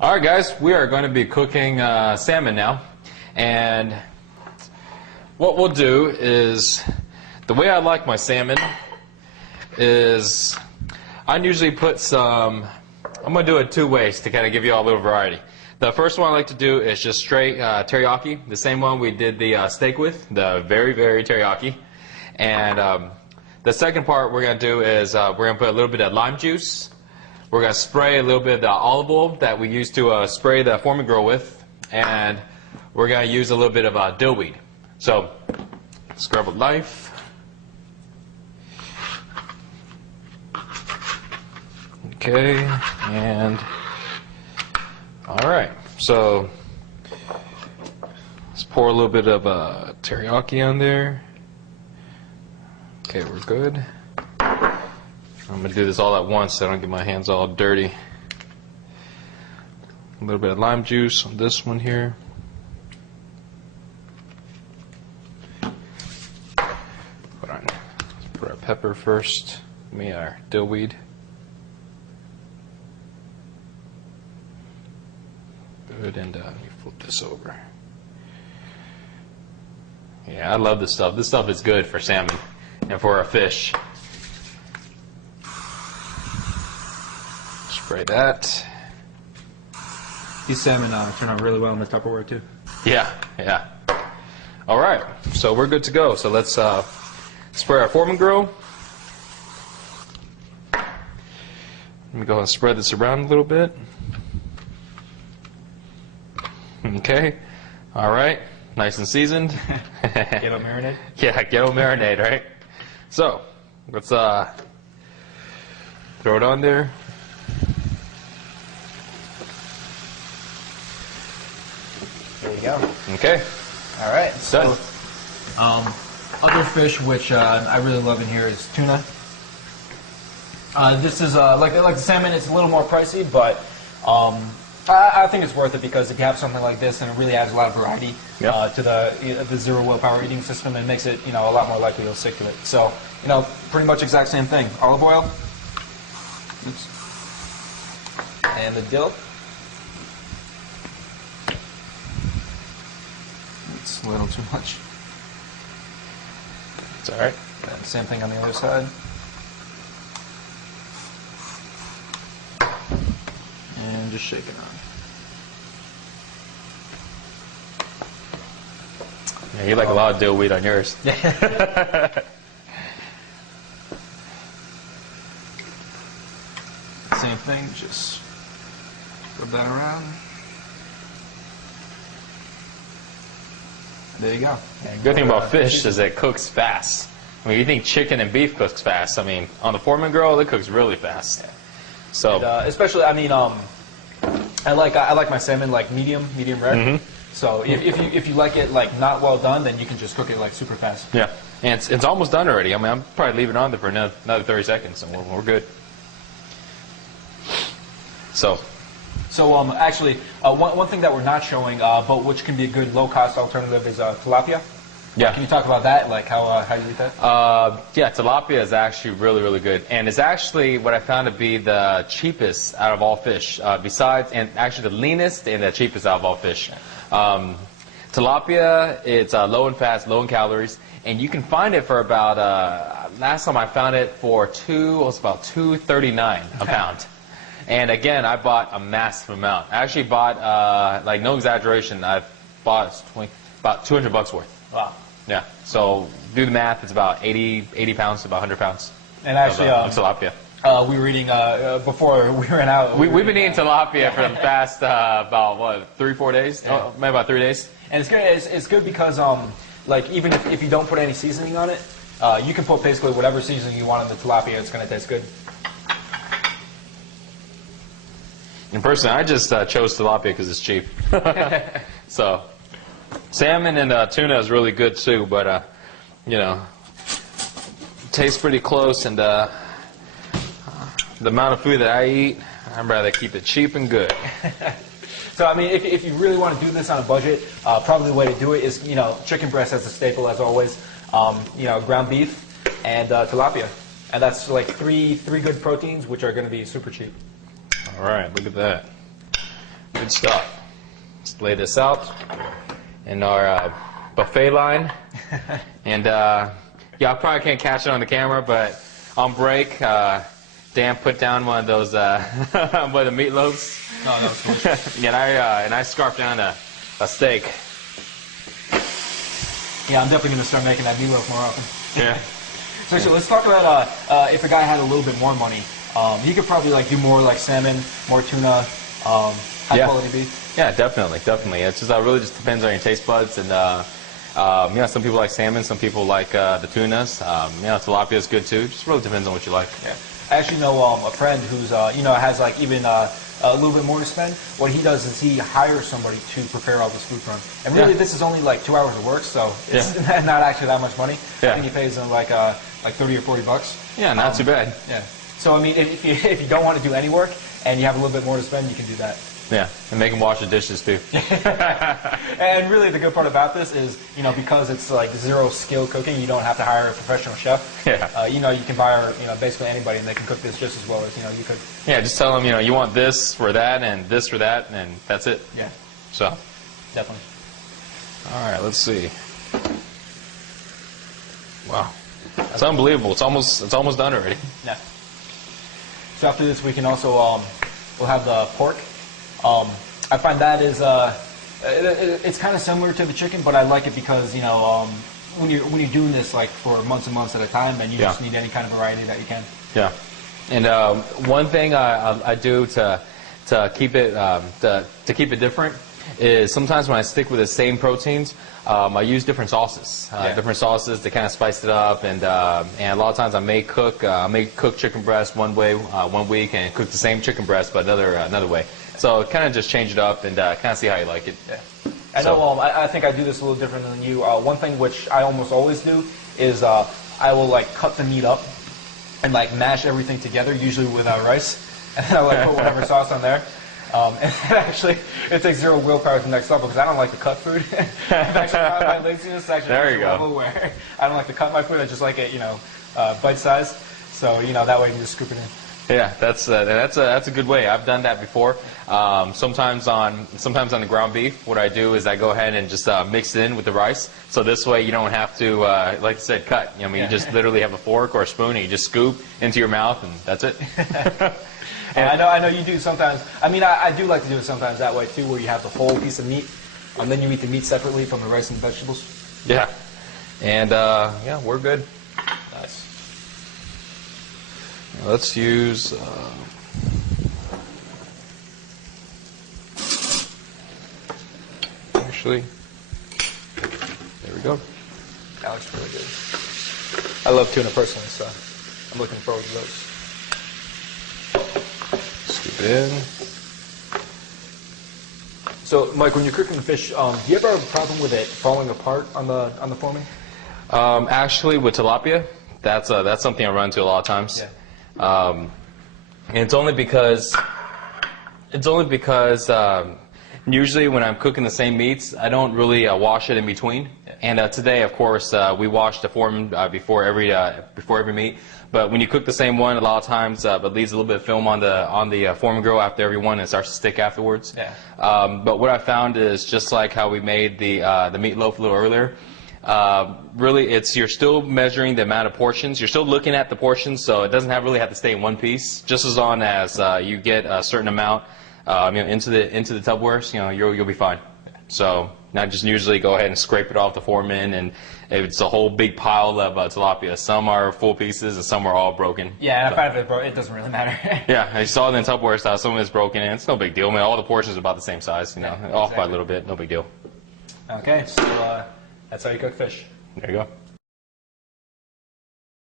Alright guys, we are going to be cooking salmon now, and what we'll do is, the way I like my salmon is, I usually put some, I'm going to do it two ways to kind of give you all a little variety. The first one I like to do is just straight teriyaki, the same one we did the steak with, the very, very teriyaki. And the second part we're going to do is we're going to put a little bit of lime juice. We're going to spray a little bit of the olive oil that we used to spray the Foreman grill with, and we're going to use a little bit of dillweed. So, let's grab a knife. Okay, and alright, so let's pour a little bit of teriyaki on there. Okay, we're good. I'm going to do this all at once so I don't get my hands all dirty. A little bit of lime juice on this one here. Put our pepper first. Our dillweed. Good, and let me flip this over. Yeah, I love this stuff. This stuff is good for salmon and for our fish. Spray that. These salmon turn out really well in the Tupperware too. Yeah, yeah. All right, so we're good to go. So let's spray our Foreman grill. Let me go ahead and spread this around a little bit. Okay. All right. Nice and seasoned. Get a marinade. Yeah, get a marinade, right? So let's throw it on there. There you go. Okay. All right. Done. So, other fish which I really love in here is tuna. This is like the salmon. It's a little more pricey, but I think it's worth it because if you have something like this, and it really adds a lot of variety to the zero willpower eating system, and makes it a lot more likely you'll stick to it. So pretty much exact same thing. Olive oil. Oops. And the dill. It's a little too much. It's all right. And same thing on the other side. And just shake it on. Yeah, you like a lot of dillweed on yours. Same thing, just rub that around. There you go. Yeah, good thing about fish is it cooks fast. I mean, you think chicken and beef cooks fast. I mean, on the Foreman grill, it cooks really fast. So, And, especially, I mean, I like my salmon like medium rare. Mm-hmm. So if you like it like not well done, then you can just cook it like super fast. yeah, and it's almost done already. I mean, I'm probably leaving it on there for another 30 seconds, and we're good. So Actually, one thing that we're not showing, but which can be a good low-cost alternative is tilapia. yeah. Can you talk about that? Like how you eat that? Yeah, tilapia is actually really, really good. And it's actually what I found to be the cheapest out of all fish, besides, and actually the leanest and the cheapest out of all fish. Tilapia, it's low in fats, low in calories, and you can find it for about, last time I found it for about $2.39 a pound. And again, I bought a massive amount. I actually bought, like no exaggeration, I bought about $200 worth. Wow. Yeah, so do the math, it's about 80 pounds to about 100 pounds. And actually, of tilapia. we were eating, before we ran out. We've been eating tilapia for the past, about, what, 3-4 days? Yeah. Oh, maybe about 3 days. And it's good because, like, even if you don't put any seasoning on it, you can put basically whatever seasoning you want on the tilapia, it's going to taste good. And personally, I just chose tilapia because it's cheap. So, salmon and tuna is really good too, but, tastes pretty close, and the amount of food that I eat, I'd rather keep it cheap and good. So, I mean, if you really want to do this on a budget, probably the way to do it is, chicken breast as a staple, as always, ground beef, and tilapia. And that's like three good proteins, which are going to be super cheap. All right, look at that. Good stuff. Let's lay this out in our buffet line. And yeah, I probably can't catch it on the camera, but on break, Dan put down one of those one of the meatloaves. No, that was cool. and I scarfed down a steak. Yeah, I'm definitely going to start making that meatloaf more often. Yeah. So actually, let's talk about if a guy had a little bit more money, he could probably like do more like salmon, more tuna, high quality beef. Yeah, definitely. It's just really just depends on your taste buds, and you know, some people like salmon, some people like the tunas. You know, tilapia is good too. Just really depends on what you like. Yeah. I actually know a friend who's you know, has like even a little bit more to spend. What he does is he hires somebody to prepare all this food for him. And really, this is only like 2 hours of work, so it's not actually that much money. Yeah. I think he pays them like 30 or 40 bucks. Yeah, not too bad. Yeah. So I mean, if you don't want to do any work and you have a little bit more to spend, you can do that. Yeah, and make them wash the dishes too. And really, the good part about this is, you know, because it's like zero skill cooking, you don't have to hire a professional chef. Yeah. You know, you can hire, you know, basically anybody, and they can cook this just as well as, you know, you could. Yeah, just tell them, you know, you want this for that and this for that, and that's it. Yeah. So. Definitely. All right, let's see. Wow, it's unbelievable. It's almost done already. Yeah. So after this, we can also we'll have the pork. I find that is it's kind of similar to the chicken, but I like it because, you know, when you're doing this like for months and months at a time, and you just need any kind of variety that you can. Yeah. And one thing I do to keep it different is sometimes when I stick with the same proteins, I use different sauces. Different sauces to kind of spice it up, and a lot of times I may cook chicken breast one way 1 week and cook the same chicken breast but another way. So kind of just change it up and kind of see how you like it. Yeah. I know. I think I do this a little different than you. One thing which I almost always do is I will like cut the meat up and like mash everything together, usually with rice, and then I like put whatever sauce on there. And actually, it takes zero willpower to next level because I don't like to cut food. Actually, my laziness is actually there you go. Level where I don't like to cut my food. I just like it, you know, bite size. So you know that way you can just scoop it in. Yeah, that's a good way. I've done that before. Sometimes on the ground beef, what I do is I go ahead and just mix it in with the rice. So this way you don't have to, like I said, cut. I mean, you just literally have a fork or a spoon and you just scoop into your mouth and that's it. And I know you do sometimes. I mean, I do like to do it sometimes that way too, where you have the whole piece of meat, and then you eat the meat separately from the rice and vegetables. Yeah, and yeah, we're good. Nice. Let's use. Actually, there we go. That looks really good. I love tuna personally, so I'm looking forward to those. Scoop it in. So, Mike, when you're cooking the fish, do you ever have a problem with it falling apart on the foaming? Actually, with tilapia, that's something I run into a lot of times. Yeah. And it's only because usually when I'm cooking the same meats, I don't really wash it in between. Yeah. And today, of course, we wash the form before every meat. But when you cook the same one, a lot of times it leaves a little bit of film on the form grill after every one, and it starts to stick afterwards. Yeah. But what I found is just like how we made the meatloaf a little earlier. Really, you're still measuring the amount of portions. You're still looking at the portions, so it doesn't really have to stay in one piece. Just as long as you get a certain amount, into the Tupperwares, you'll be fine. So not just usually go ahead and scrape it off the foreman, and it's a whole big pile of tilapia. Some are full pieces, and some are all broken. Yeah, and I find if it doesn't really matter. Yeah, I saw it in Tupperware style. Some of it's broken, and it's no big deal. I mean, all the portions are about the same size. Off by a little bit, no big deal. Okay, so that's how you cook fish. There you go.